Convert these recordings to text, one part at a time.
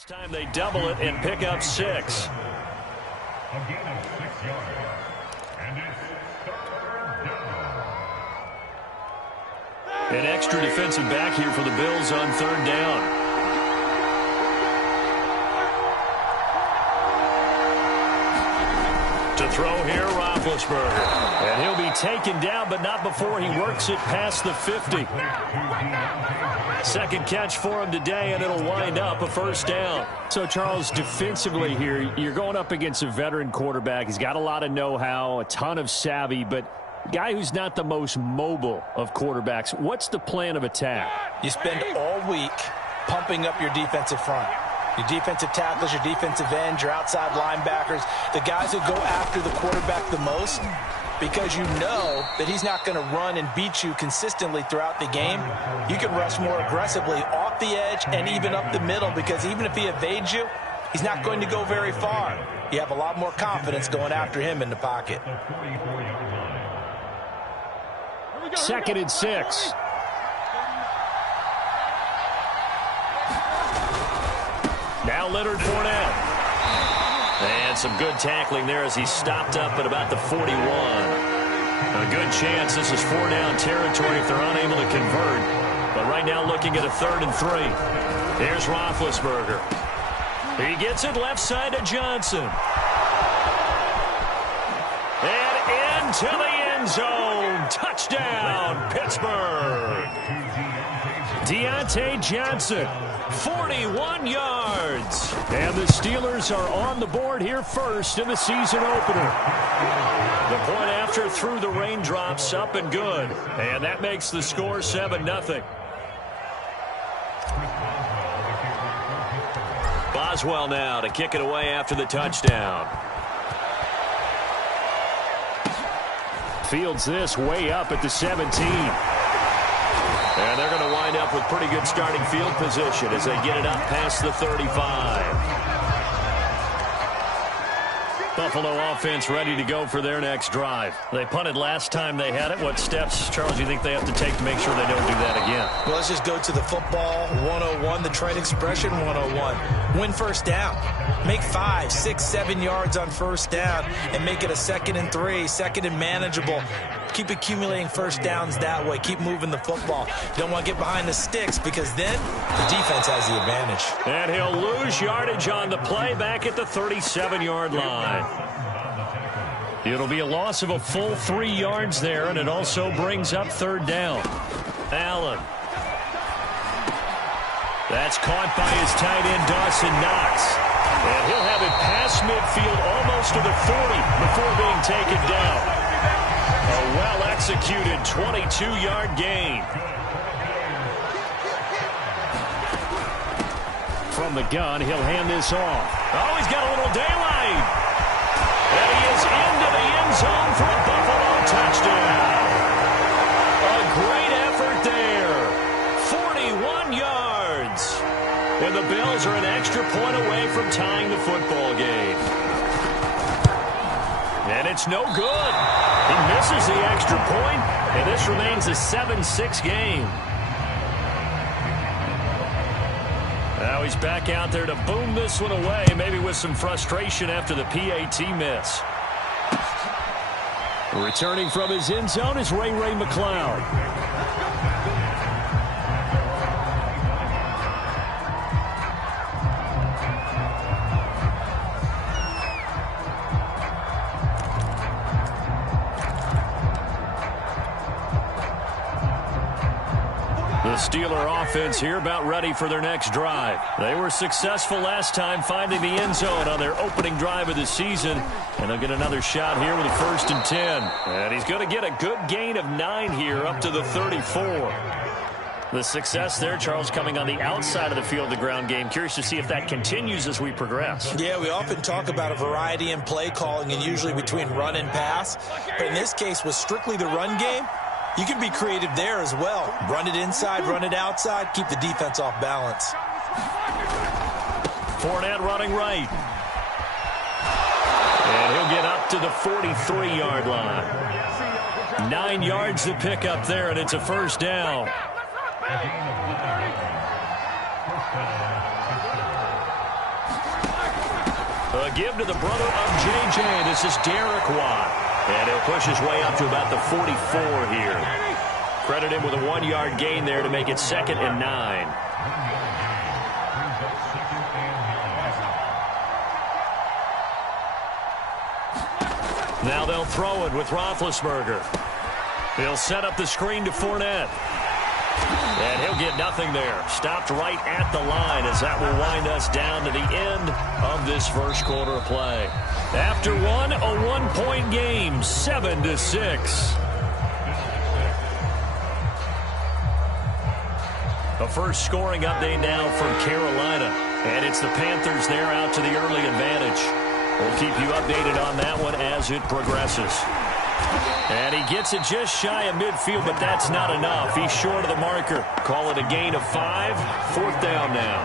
This time they double it and pick up 6. A gain of 6 yards. And it's 3rd down. An extra defensive back here for the Bills on 3rd down. To throw here, Roethlisberger. And he'll be taken down, but not before he works it past the 50. Second catch for him today, and it'll wind up a 1st down. So, Charles, defensively here, you're going up against a veteran quarterback. He's got a lot of know-how, a ton of savvy, but a guy who's not the most mobile of quarterbacks. What's the plan of attack? You spend all week pumping up your defensive front. Your defensive tackles, your defensive ends, your outside linebackers, the guys who go after the quarterback the most, because you know that he's not going to run and beat you consistently throughout the game. You can rush more aggressively off the edge and even up the middle, because even if he evades you, he's not going to go very far. You have a lot more confidence going after him in the pocket. 2nd and 6. Now Leonard Fournette. And some good tackling there as he stopped up at about the 41. A good chance this is 4-down territory if they're unable to convert. But right now looking at a 3rd and 3. Here's Roethlisberger. He gets it left side to Johnson. And into the end zone. Touchdown, Pittsburgh. Deontay Johnson, 41 yards. And the Steelers are on the board here first in the season opener. The point after through the raindrops, up and good. And that makes the score 7-0. Boswell now to kick it away after the touchdown. Fields this way up at the 17. And they're going to wind up with pretty good starting field position as they get it up past the 35. Buffalo offense ready to go for their next drive. They punted last time they had it. What steps, Charles, do you think they have to take to make sure they don't do that again? Well, let's just go to the football 101, the trade expression 101. Win 1st down. Make 5, 6, 7 yards on 1st down and make it a 2nd and 3, 2nd and manageable. Keep accumulating 1st downs that way. Keep moving the football. You don't want to get behind the sticks because then the defense has the advantage. And he'll lose yardage on the play back at the 37-yard line. It'll be a loss of a full 3 yards there, and it also brings up 3rd down. Allen. That's caught by his tight end, Dawson Knox. And he'll have it past midfield almost to the 40 before being taken down. A well-executed 22-yard gain. From the gun, he'll hand this off. Oh, he's got a little daylight. And he is into the end zone for a Buffalo touchdown. A great effort there. 41 yards. And the Bills are an extra point away from tying the football game. And it's no good. He misses the extra point, and this remains a 7-6 game. Now he's back out there to boom this one away, maybe with some frustration after the PAT miss. Returning from his end zone is Ray McCloud. The Steeler offense here about ready for their next drive. They were successful last time finding the end zone on their opening drive of the season. And they'll get another shot here with a 1st and 10. And he's going to get a good gain of 9 here up to the 34. The success there, Charles, coming on the outside of the field, the ground game. Curious to see if that continues as we progress. Yeah, we often talk about a variety in play calling and usually between run and pass. But in this case, with strictly the run game, you can be creative there as well. Run it inside, run it outside, keep the defense off balance. Fournette running right. And he'll get up to the 43-yard line. 9 yards to pick up there, and it's a 1st down. 1st A give to the brother of J.J. This is Derek Watt. And he'll push his way up to about the 44 here. Credit him with a 1-yard gain there to make it 2nd and 9. Now they'll throw it with Roethlisberger. He'll set up the screen to Fournette. And he'll get nothing there. Stopped right at the line as that will wind us down to the end of this first quarter of play. After one, a 1-point game, 7-6. A first scoring update now from Carolina. And it's the Panthers there out to the early advantage. We'll keep you updated on that one as it progresses. And he gets it just shy of midfield, but that's not enough. He's short of the marker. Call it a gain of 5. 4th down now.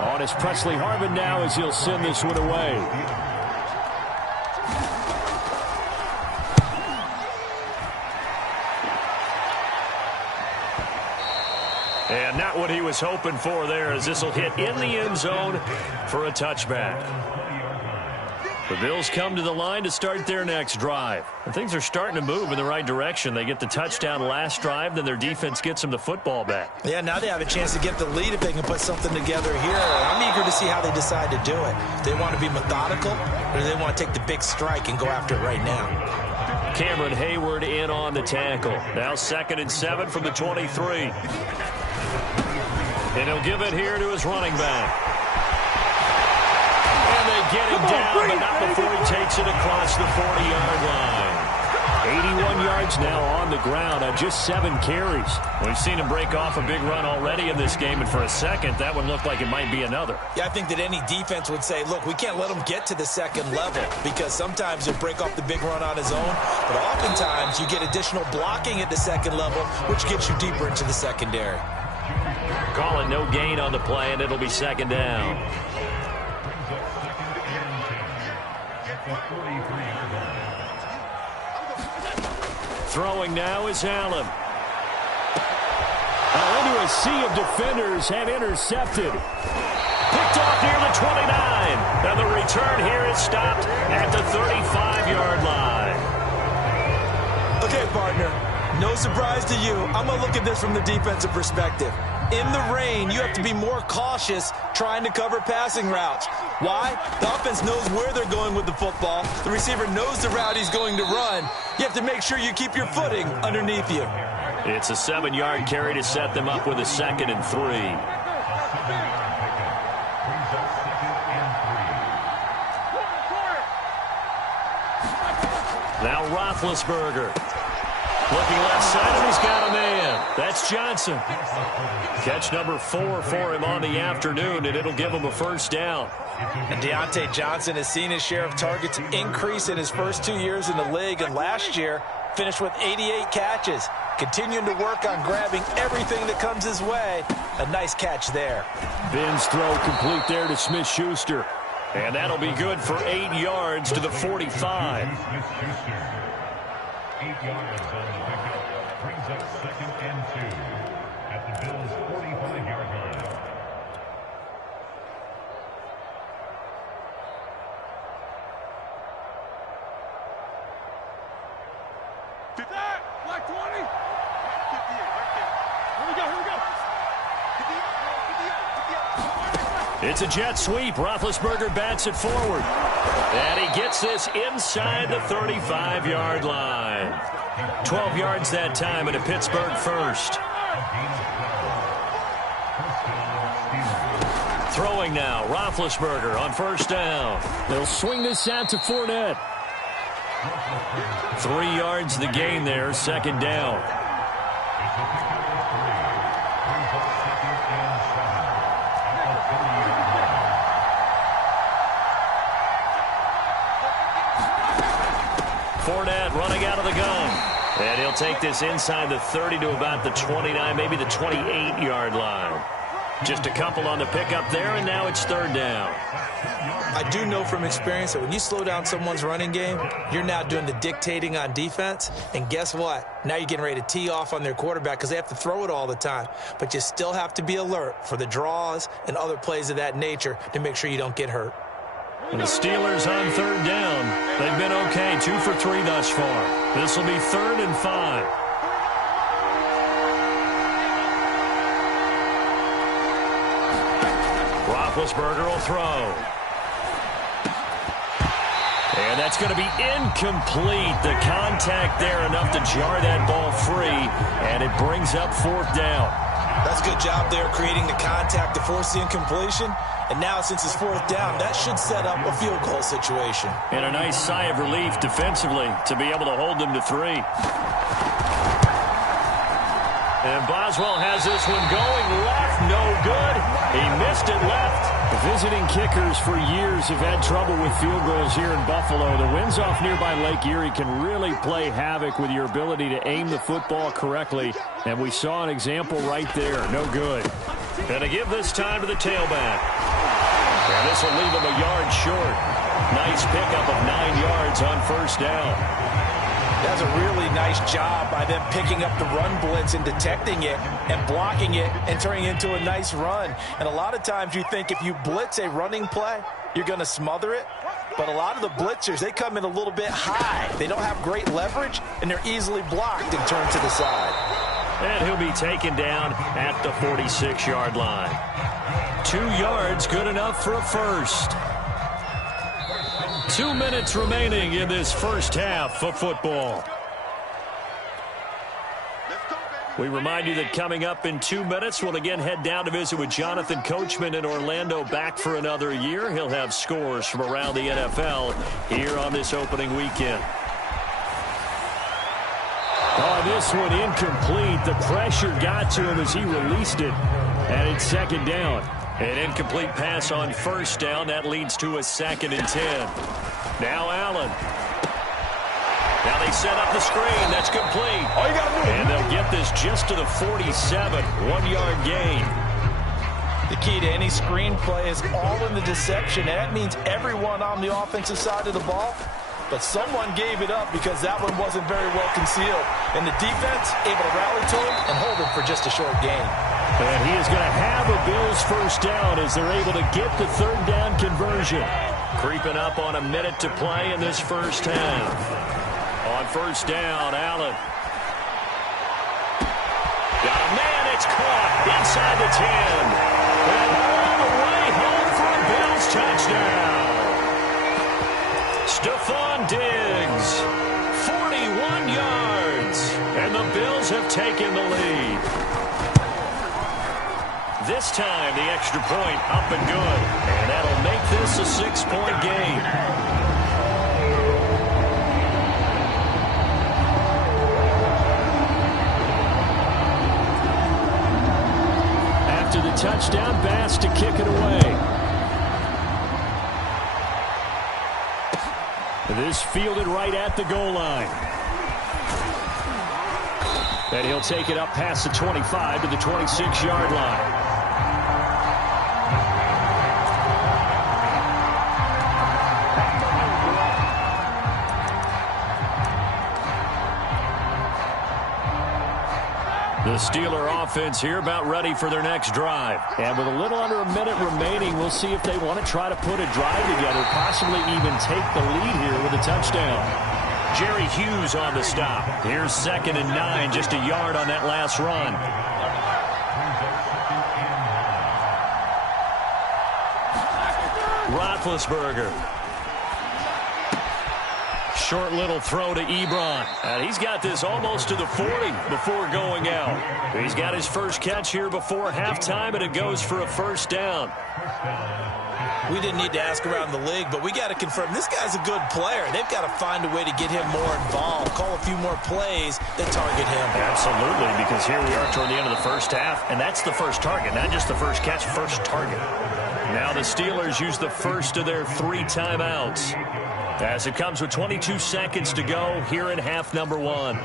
On is Presley Harvin now as he'll send this one away. And not what he was hoping for there, as this will hit in the end zone for a touchback. The Bills come to the line to start their next drive. And things are starting to move in the right direction. They get the touchdown last drive, then their defense gets them the football back. Yeah, now they have a chance to get the lead if they can put something together here. I'm eager to see how they decide to do it. They want to be methodical, or do they want to take the big strike and go after it right now? Cameron Hayward in on the tackle. Now 2nd and 7 from the 23. And he'll give it here to his running back. And they get him down, but not before he takes it across the 40-yard line. 81 yards now on the ground on just 7 carries. We've seen him break off a big run already in this game, and for a second, that one looked like it might be another. Yeah, I think that any defense would say, look, we can't let him get to the second level, because sometimes he'll break off the big run on his own, but oftentimes you get additional blocking at the second level, which gets you deeper into the secondary. Call it no gain on the play, and it'll be 2nd down. Throwing now is Allen. Into a sea of defenders and intercepted. Picked off near the 29. And the return here is stopped at the 35-yard line. Okay, partner, no surprise to you. I'm going to look at this from the defensive perspective. In the rain, you have to be more cautious trying to cover passing routes. Why? The offense knows where they're going with the football. The receiver knows the route he's going to run. You have to make sure you keep your footing underneath you. It's a 7-yard carry to set them up with a 2nd and 3. Now Roethlisberger. Looking left side, and he's got a man. That's Johnson. Catch number 4 for him on the afternoon, and it'll give him a 1st down. And Deontay Johnson has seen his share of targets increase in his first 2 years in the league, and last year finished with 88 catches. Continuing to work on grabbing everything that comes his way. A nice catch there. Ben's throw complete there to Smith-Schuster. And that'll be good for 8 yards to the 45. 8 yards on the pickup brings up 2nd and 2 at the Bills' 45-yard line. Black 20. 58 right there. Here we go. 58. It's a jet sweep. Roethlisberger bats it forward. And he gets this inside the 35-yard line. 12 yards that time and a Pittsburgh 1st. Throwing now, Roethlisberger on 1st down. They'll swing this out to Fournette. 3 yards the gain there, 2nd down. Fournette running out of the gun. And he'll take this inside the 30 to about the 29, maybe the 28-yard line. Just a couple on the pickup there, and now it's 3rd down. I do know from experience that when you slow down someone's running game, you're now doing the dictating on defense. And guess what? Now you're getting ready to tee off on their quarterback because they have to throw it all the time. But you still have to be alert for the draws and other plays of that nature to make sure you don't get hurt. And the Steelers on third down. They've been okay, 2 for 3 thus far. This will be 3rd and 5. Roethlisberger will throw. And that's going to be incomplete. The contact there enough to jar that ball free, and it brings up 4th down. That's a good job there creating the contact to force the incompletion. And now since it's 4th down, that should set up a field goal situation. And a nice sigh of relief defensively to be able to hold them to 3. And Boswell has this one going left, no good. He missed it left. The visiting kickers for years have had trouble with field goals here in Buffalo. The winds off nearby Lake Erie can really play havoc with your ability to aim the football correctly. And we saw an example right there. No good. Going to give this time to the tailback. And this will leave him a yard short. Nice pickup of 9 yards on 1st down. That's a really nice job by them picking up the run blitz and detecting it and blocking it and turning it into a nice run. And a lot of times you think if you blitz a running play, you're going to smother it. But a lot of the blitzers, they come in a little bit high. They don't have great leverage, and they're easily blocked and turned to the side. And he'll be taken down at the 46-yard line. 2 yards, good enough for a first. 2 minutes remaining in this first half of football. We remind you that coming up in 2 minutes, we'll again head down to visit with Jonathan Coachman in Orlando, back for another year. He'll have scores from around the NFL here on this opening weekend. Oh, this one incomplete. The pressure got to him as he released it. And it's 2nd down. An incomplete pass on 1st down. That leads to a 2nd and 10. Now Allen. Now they set up the screen. That's complete. All you gotta do. And they'll get this just to the 47. 1-yard gain. The key to any screen play is all in the deception. And that means everyone on the offensive side of the ball. But someone gave it up because that one wasn't very well concealed. And the defense able to rally to him and hold him for just a short gain. And he is going to have a Bills 1st down as they're able to get the 3rd down conversion. Creeping up on a minute to play in this first half. On 1st down, Allen. Got a man, it's caught inside the 10. And all the way home for a Bills touchdown. Stephon Diggs, 41 yards. And the Bills have taken the lead. This time, the extra point up and good. And that'll make this a 6-point game. After the touchdown, Bass to kick it away. This fielded right at the goal line. And he'll take it up past the 25 to the 26-yard line. The Steeler offense here about ready for their next drive. And with a little under a minute remaining, we'll see if they want to try to put a drive together, possibly even take the lead here with a touchdown. Jerry Hughes on the stop. Here's 2nd and 9, just a yard on that last run. Roethlisberger. Short little throw to Ebron. And he's got this almost to the 40 before going out. He's got his first catch here before halftime, and it goes for a 1st down. We didn't need to ask around the league, but we got to confirm this guy's a good player. They've got to find a way to get him more involved, call a few more plays that target him. Absolutely, because here we are toward the end of the first half, and that's the first target, not just the first catch, first target. Now the Steelers use the first of their 3 timeouts, as it comes with 22 seconds to go here in half number 1.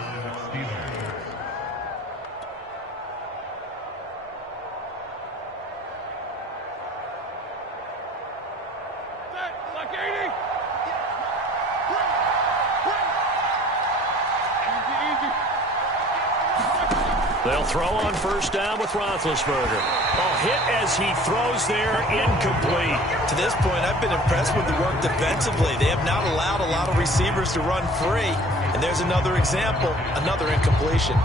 They'll throw on first down with Roethlisberger. Oh, hit as he throws there, incomplete. To this point, I've been impressed with the work defensively. They have not allowed a lot of receivers to run free. And there's another example, another incompletion.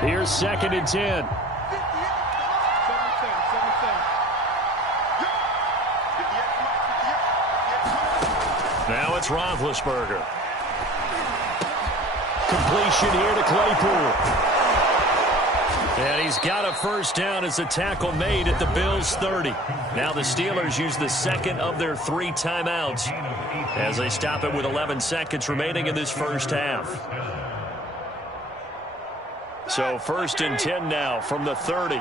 Here's 2nd and 10. Now it's Roethlisberger. Completion here to Claypool. And he's got a first down as the tackle made at the Bills' 30. Now the Steelers use the second of their 3 timeouts as they stop it with 11 seconds remaining in this first half. So 1st and 10 now from the 30.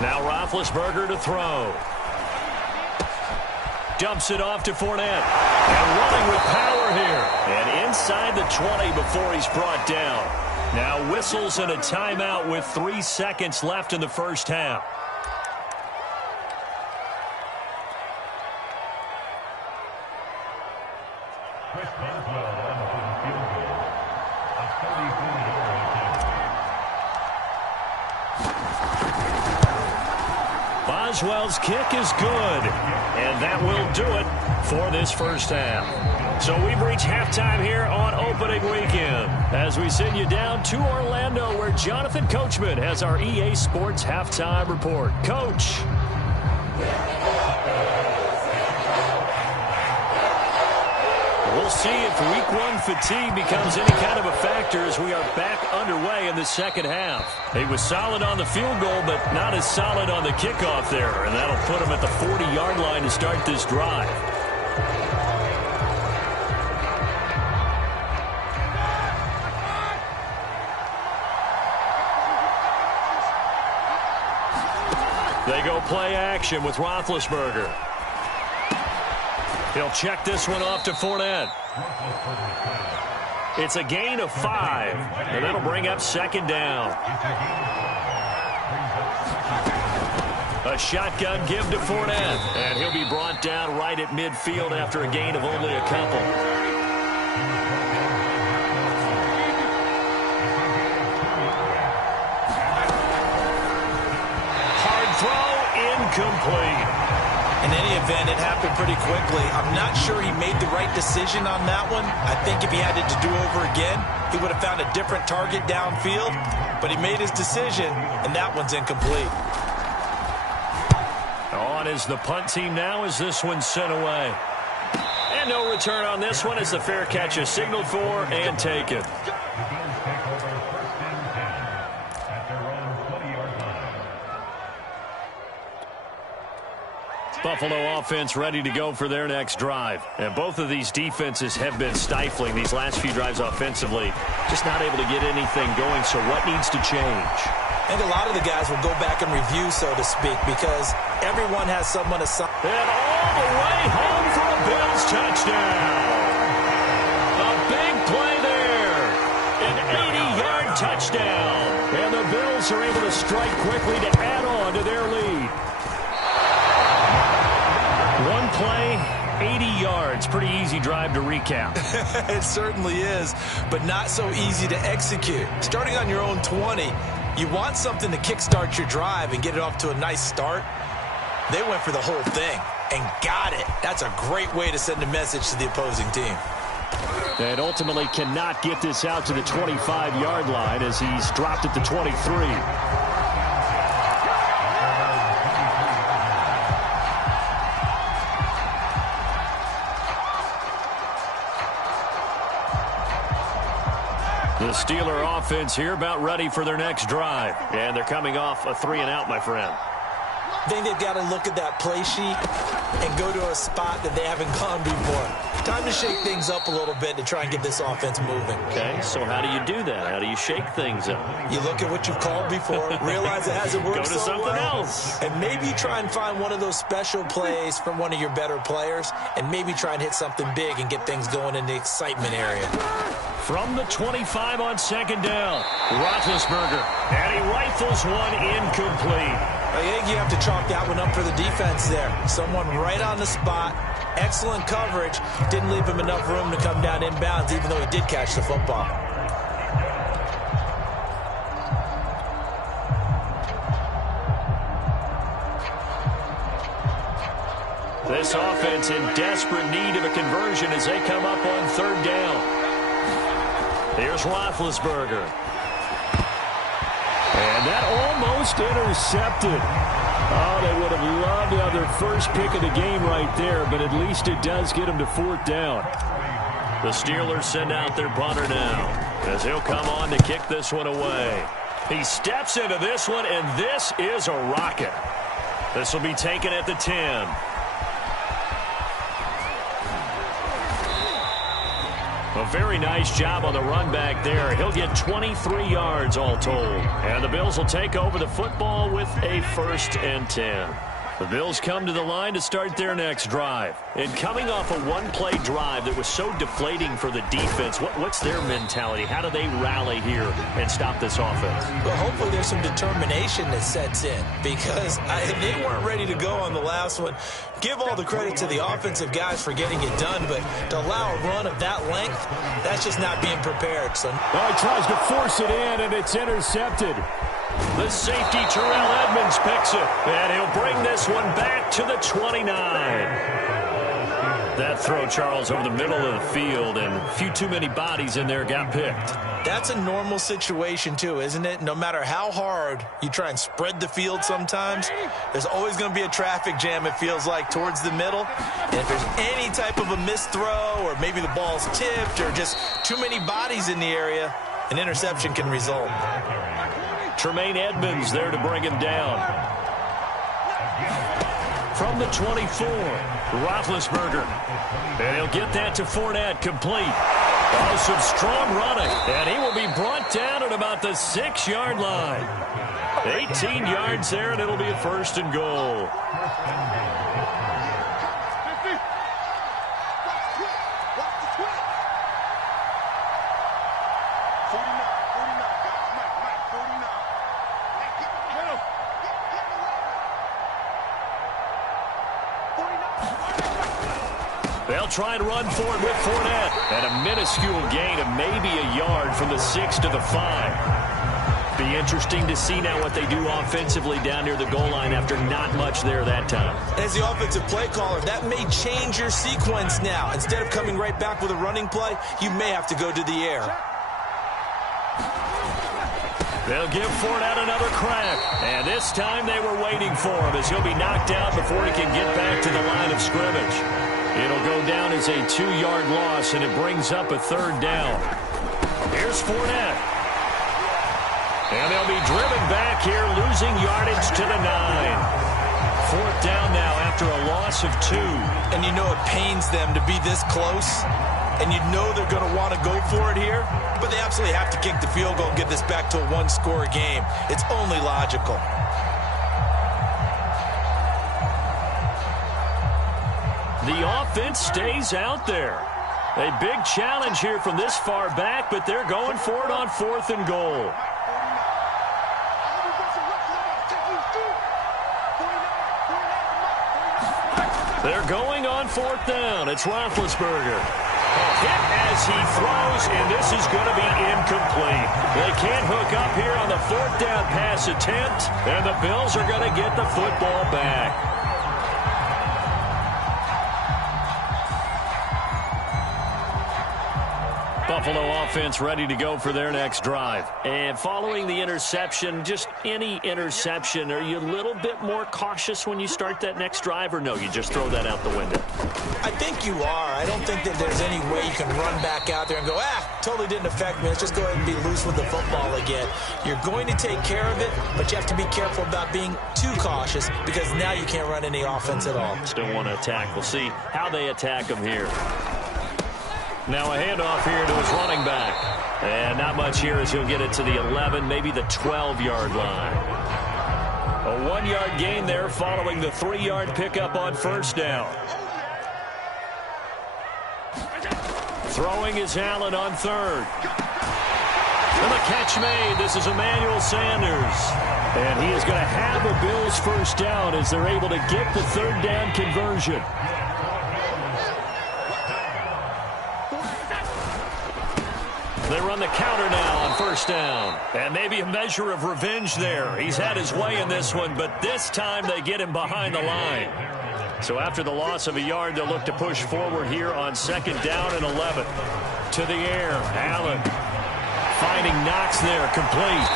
Now Roethlisberger to throw. Dumps it off to Fournette. And running with power here. And inside the 20 before he's brought down. Now whistles and a timeout with 3 seconds left in the first half. Boswell's kick is good, and that will do it for this first half. So we've reached halftime here on opening weekend as we send you down to Orlando where Jonathan Coachman has our EA Sports halftime report. Coach. We'll see if week 1 fatigue becomes any kind of a factor as we are back underway in the second half. He was solid on the field goal, but not as solid on the kickoff there, and that'll put him at the 40-yard line to start this drive. They go play action with Roethlisberger. He'll check this one off to Fournette. It's a gain of 5, and that'll bring up 2nd down. A shotgun give to Fournette, and he'll be brought down right at midfield after a gain of only a couple. Hard throw, incomplete. In any event, it happened pretty quickly. I'm not sure he made the right decision on that one. I think if he had it to do over again, he would have found a different target downfield. But he made his decision, and that one's incomplete. On is the punt team now as this one's sent away. And no return on this one as the fair catch is signaled for and taken. Buffalo offense ready to go for their next drive. And both of these defenses have been stifling these last few drives offensively. Just not able to get anything going, so what needs to change? I think a lot of the guys will go back and review, so to speak, because everyone has someone assigned. And all the way home for a Bills touchdown. A big play there. An 80-yard touchdown. And the Bills are able to strike quickly to add on to their lead. One play, 80 yards. Pretty easy drive to recap. It certainly is, but not so easy to execute. Starting on your own 20, you want something to kickstart your drive and get it off to a nice start. They went for the whole thing and got it. That's a great way to send a message to the opposing team. And ultimately cannot get this out to the 25-yard line as he's dropped at the 23. The Steeler offense here about ready for their next drive. And they're coming off a 3-and-out, my friend. I think they've got to look at that play sheet and go to a spot that they haven't gone before. Time to shake things up a little bit to try and get this offense moving. Okay, so how do you do that? How do you shake things up? You look at what you've called before, realize it hasn't worked Go to so something well, else. and maybe try and find one of those special plays from one of your better players, and maybe try and hit something big and get things going in the excitement area. From the 25 on second down, Roethlisberger, and he rifles one incomplete. I think you have to chalk that one up for the defense there. Someone right on the spot, excellent coverage, didn't leave him enough room to come down inbounds, even though he did catch the football. This offense in desperate need of a conversion as they come up on third down. Here's Roethlisberger. And that almost intercepted. Oh, they would have loved to have their first pick of the game right there, but at least it does get them to fourth down. The Steelers send out their punter now as he'll come on to kick this one away. He steps into this one, and this is a rocket. This will be taken at the 10. A very nice job on the run back there. He'll get 23 yards all told. And the Bills will take over the football with a 1st and 10. The Bills come to the line to start their next drive. And coming off a one-play drive that was so deflating for the defense, what's their mentality? How do they rally here and stop this offense? Well, hopefully there's some determination that sets in because they weren't ready to go on the last one. Give all the credit to the offensive guys for getting it done, but to allow a run of that length, that's just not being prepared. So he tries to force it in, and it's intercepted. The safety, Terrell Edmunds, picks it, and he'll bring this one back to the 29. That throw, Charles, over the middle of the field, and a few too many bodies in there got picked. That's a normal situation, too, isn't it? No matter how hard you try and spread the field sometimes, there's always going to be a traffic jam, it feels like, towards the middle. And if there's any type of a missed throw or maybe the ball's tipped or just too many bodies in the area, an interception can result. Tremaine Edmunds there to bring him down. From the 24, Roethlisberger. And he'll get that to Fournette, complete. Oh, some strong running. And he will be brought down at about the 6-yard line. 18 yards there, and it'll be a 1st and goal. They'll try and run for it with Fournette. And a minuscule gain of maybe a yard from the 6 to the 5. Be interesting to see now what they do offensively down near the goal line after not much there that time. As the offensive play caller, that may change your sequence now. Instead of coming right back with a running play, you may have to go to the air. They'll give Fournette another crack. And this time they were waiting for him as he'll be knocked out before he can get back to the line of scrimmage. It'll go down as a 2-yard loss, and it brings up a 3rd down. Here's Fournette. And they'll be driven back here, losing yardage to the 9. 4th down now after a loss of 2. And you know it pains them to be this close. And you know they're going to want to go for it here. But they absolutely have to kick the field goal and get this back to a 1-score game. It's only logical. The offense stays out there. A big challenge here from this far back, but they're going for it on 4th and goal. They're going on 4th down. It's Roethlisberger. Hit as he throws, and this is going to be incomplete. They can't hook up here on the 4th down pass attempt, and the Bills are going to get the football back. Buffalo offense ready to go for their next drive. And following the interception, just any interception, are you a little bit more cautious when you start that next drive, or no, you just throw that out the window? I think you are. I don't think that there's any way you can run back out there and go, totally didn't affect me. Let's just go ahead and be loose with the football again. You're going to take care of it, but you have to be careful about being too cautious because now you can't run any offense at all. Still want to attack. We'll see how they attack him here. Now a handoff here to his running back. And not much here as he'll get it to the 11, maybe the 12-yard line. A 1-yard gain there following the 3-yard pickup on first down. Throwing is Allen on third. And the catch made. This is Emmanuel Sanders. And he is going to have a Bills first down as they're able to get the third down conversion. They run the counter now on first down. And maybe a measure of revenge there. He's had his way in this one, but this time they get him behind the line. So after the loss of a yard, they'll look to push forward here on second down and 11. To the air, Allen finding Knox there, complete.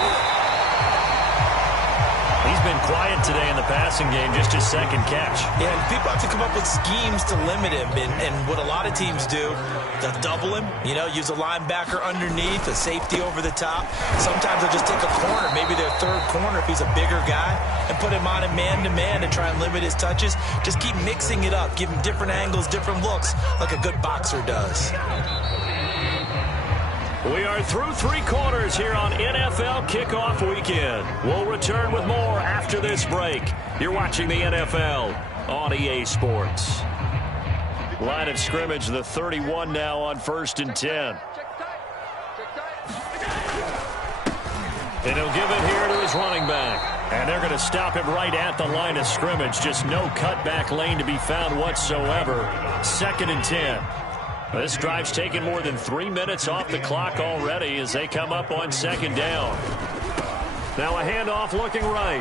He's been quiet today in the passing game, just his second catch. Yeah, and people have to come up with schemes to limit him, and what a lot of teams do, they'll double him, use a linebacker underneath, a safety over the top. Sometimes they'll just take a corner, maybe their third corner if he's a bigger guy, and put him on a man-to-man to try and limit his touches. Just keep mixing it up, give him different angles, different looks, like a good boxer does. We are through 3 quarters here on NFL Kickoff Weekend. We'll return with more after this break. You're watching the NFL on EA Sports. Line of scrimmage, the 31 now on first and 10. And he'll give it here to his running back. And they're going to stop him right at the line of scrimmage. Just no cutback lane to be found whatsoever. Second and 10. This drive's taken more than 3 minutes off the clock already as they come up on second down. Now a handoff looking right.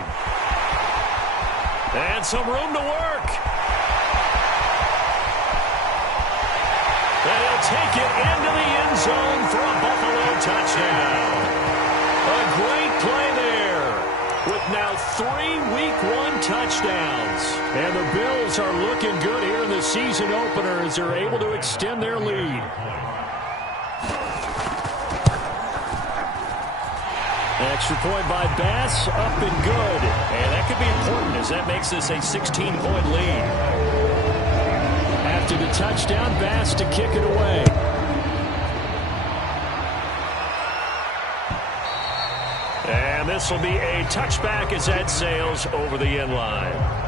And some room to work. And he'll take it into the end zone for a Buffalo touchdown. A great play there with now 3 Week 1 touchdowns. And the Bills are looking good here in the season opener as they're able to extend their lead. Extra point by Bass, up and good. And that could be important as that makes this a 16-point lead. After the touchdown, Bass to kick it away. And this will be a touchback as that sails over the end line.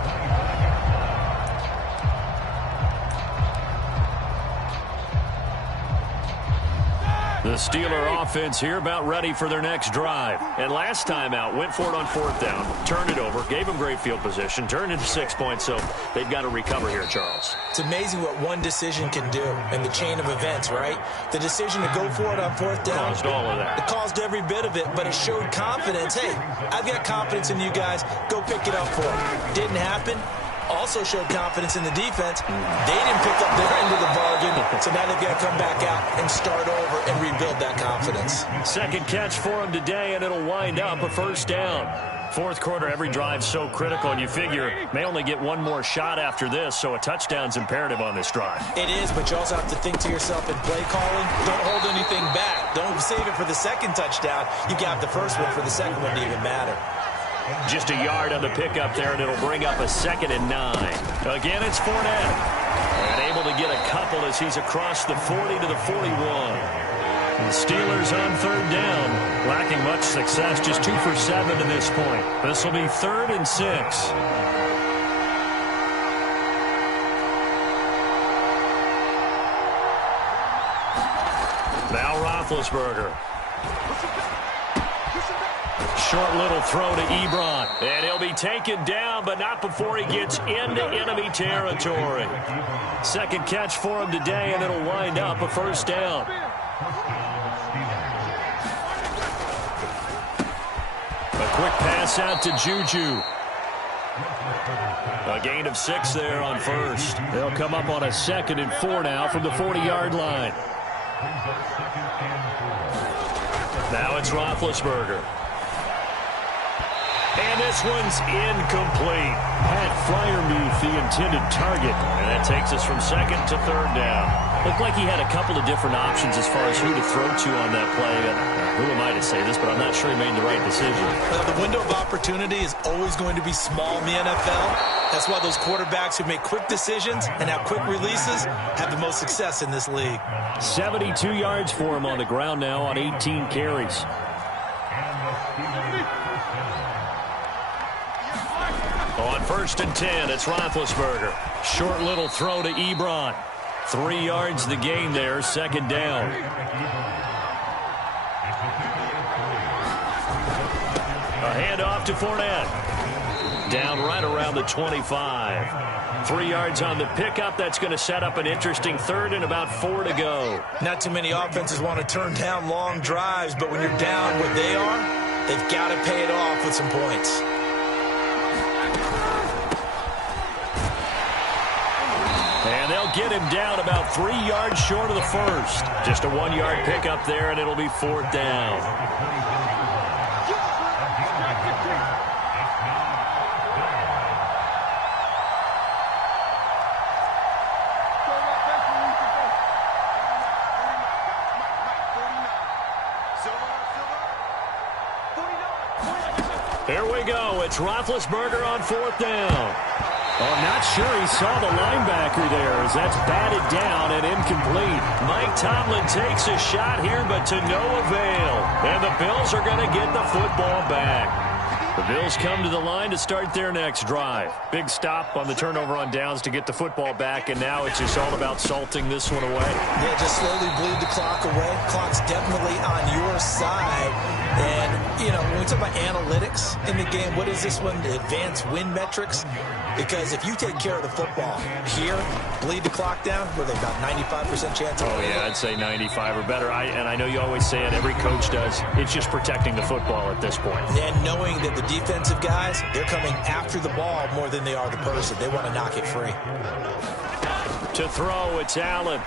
The Steeler offense here about ready for their next drive. And last time out, went for it on fourth down, turned it over, gave them great field position, turned into 6 points, so they've got to recover here, Charles. It's amazing what one decision can do in the chain of events, right? The decision to go for it on fourth down. Caused all of that. It caused every bit of it, but it showed confidence. Hey, I've got confidence in you guys. Go pick it up for them. Didn't happen. Also showed confidence in the defense. They didn't pick up their end of the bargain, so now they've got to come back out and start over and rebuild that confidence. Second catch for him today, and it'll wind up a first down. Fourth quarter, every drive's so critical, and you figure may only get one more shot after this, so a touchdown's imperative on this drive. It is, but you also have to think to yourself in play calling, don't hold anything back. Don't save it for the second touchdown. You got the first one for the second one to even matter. Just a yard on the pickup there, and it'll bring up a 2nd and 9. Again, it's Fournette. And able to get a couple as he's across the 40 to the 41. And the Steelers on third down, lacking much success, just 2 for 7 to this point. This will be 3rd and 6. Now Roethlisberger. Short little throw to Ebron. And he'll be taken down, but not before he gets into enemy territory. Second catch for him today, and it'll wind up a first down. A quick pass out to Juju. A gain of 6 there on first. They'll come up on a 2nd and 4 now from the 40-yard line. brings up second and 4. Now it's Roethlisberger. And this one's incomplete. Pat Freiermuth, the intended target. And that takes us from second to third down. Looked like he had a couple of different options as far as who to throw to on that play. Who am I to say this, but I'm not sure he made the right decision. Well, the window of opportunity is always going to be small in the NFL. That's why those quarterbacks who make quick decisions and have quick releases have the most success in this league. 72 yards for him on the ground now on 18 carries. On first and 10, it's Roethlisberger. Short little throw to Ebron. 3 yards the gain there, second down. A handoff to Fournette. Down right around the 25. 3 yards on the pickup. That's going to set up an interesting third and about 4 to go. Not too many offenses want to turn down long drives, but when you're down where they are, they've got to pay it off with some points. And they'll get him down about 3 yards short of the first. Just a 1 yard pickup there, and it'll be fourth down. Here we go. It's Roethlisberger on fourth down. I'm not sure he saw the linebacker there as that's batted down and incomplete. Mike Tomlin takes a shot here, but to no avail. And the Bills are going to get the football back. The Bills come to the line to start their next drive. Big stop on the turnover on downs to get the football back, and now it's just all about salting this one away. Yeah, just slowly bleed the clock away. Clock's definitely on your side. And, you know, when we talk about analytics in the game, what is this one? The advanced win metrics? Because if you take care of the football here, bleed the clock down, were they about 95% chance of winning? Yeah, I'd say 95 or better. And I know you always say it, every coach does. It's just protecting the football at this point. And knowing that the defensive guys, they're coming after the ball more than they are the person. They want to knock it free. To throw, it's Allen.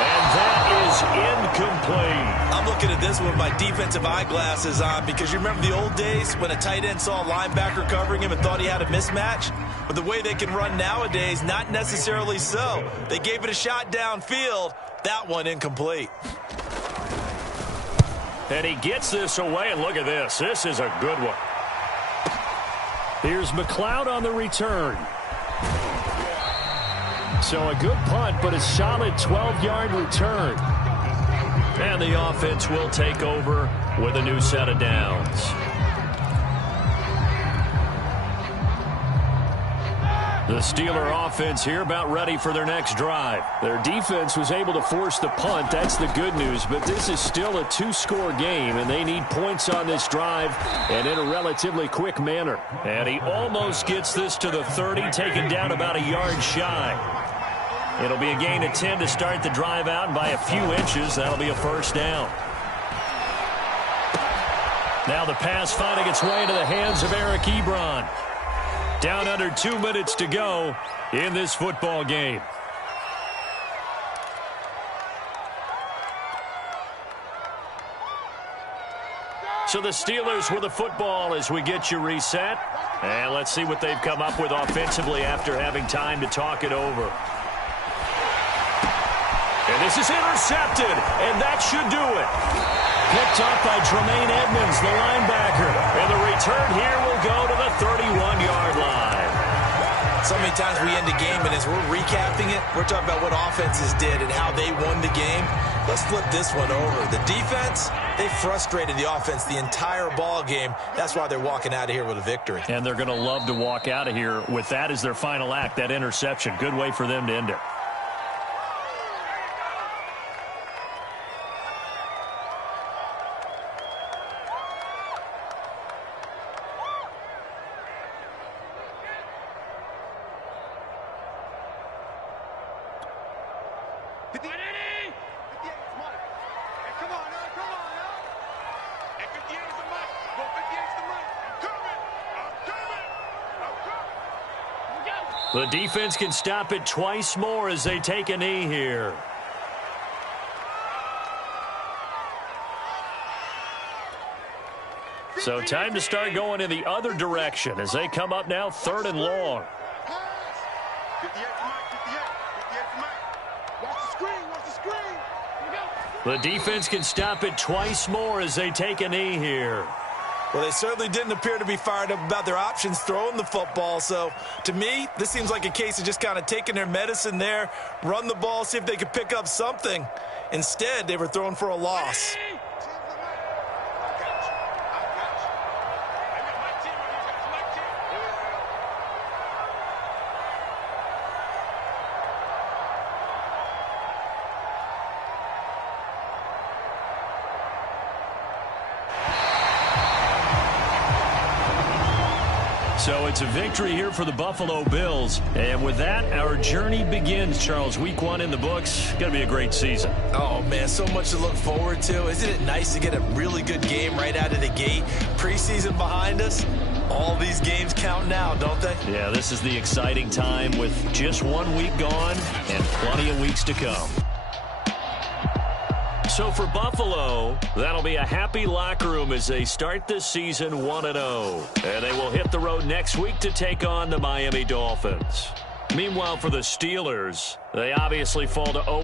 And that is incomplete. I'm looking at this with my defensive eyeglasses on because you remember the old days when a tight end saw a linebacker covering him and thought he had a mismatch? But the way they can run nowadays, not necessarily so. They gave it a shot downfield. That one incomplete. And he gets this away, and look at this. This is a good one. Here's McLeod on the return. So a good punt, but a solid 12-yard return. And the offense will take over with a new set of downs. The Steeler offense here about ready for their next drive. Their defense was able to force the punt. That's the good news. But this is still a two-score game, and they need points on this drive and in a relatively quick manner. And he almost gets this to the 30, taken down about a yard shy. It'll be a gain of 10 to start the drive out, and by a few inches, that'll be a first down. Now the pass finding its way into the hands of Eric Ebron. Down under 2 minutes to go in this football game. So the Steelers with the football as we get you reset. And let's see what they've come up with offensively after having time to talk it over. And this is intercepted, and that should do it. Picked up by Tremaine Edmonds, the linebacker. And the return here will go to the 31-yard line. So many times we end the game, and as we're recapping it, we're talking about what offenses did and how they won the game. Let's flip this one over. The defense, they frustrated the offense the entire ball game. That's why they're walking out of here with a victory. And they're going to love to walk out of here with that as their final act, that interception. Good way for them to end it. The defense can stop it twice more as they take a knee here. So time to start going in the other direction as they come up now 3rd and long. 58 to Mike, 58 to Mike. Watch the screen, watch the screen. Here we go. The defense can stop it twice more as they take a knee here. Well, they certainly didn't appear to be fired up about their options throwing the football. So, to me, this seems like a case of just kind of taking their medicine there, run the ball, see if they could pick up something. Instead, they were throwing for a loss. So it's a victory here for the Buffalo Bills. And with that, our journey begins, Charles. Week 1 in the books. Going to be a great season. Oh, man, so much to look forward to. Isn't it nice to get a really good game right out of the gate? Preseason behind us. All these games count now, don't they? Yeah, this is the exciting time with just 1 week gone and plenty of weeks to come. So for Buffalo, that'll be a happy locker room as they start this season 1-0. And they will hit the road next week to take on the Miami Dolphins. Meanwhile, for the Steelers, they obviously fall to 0.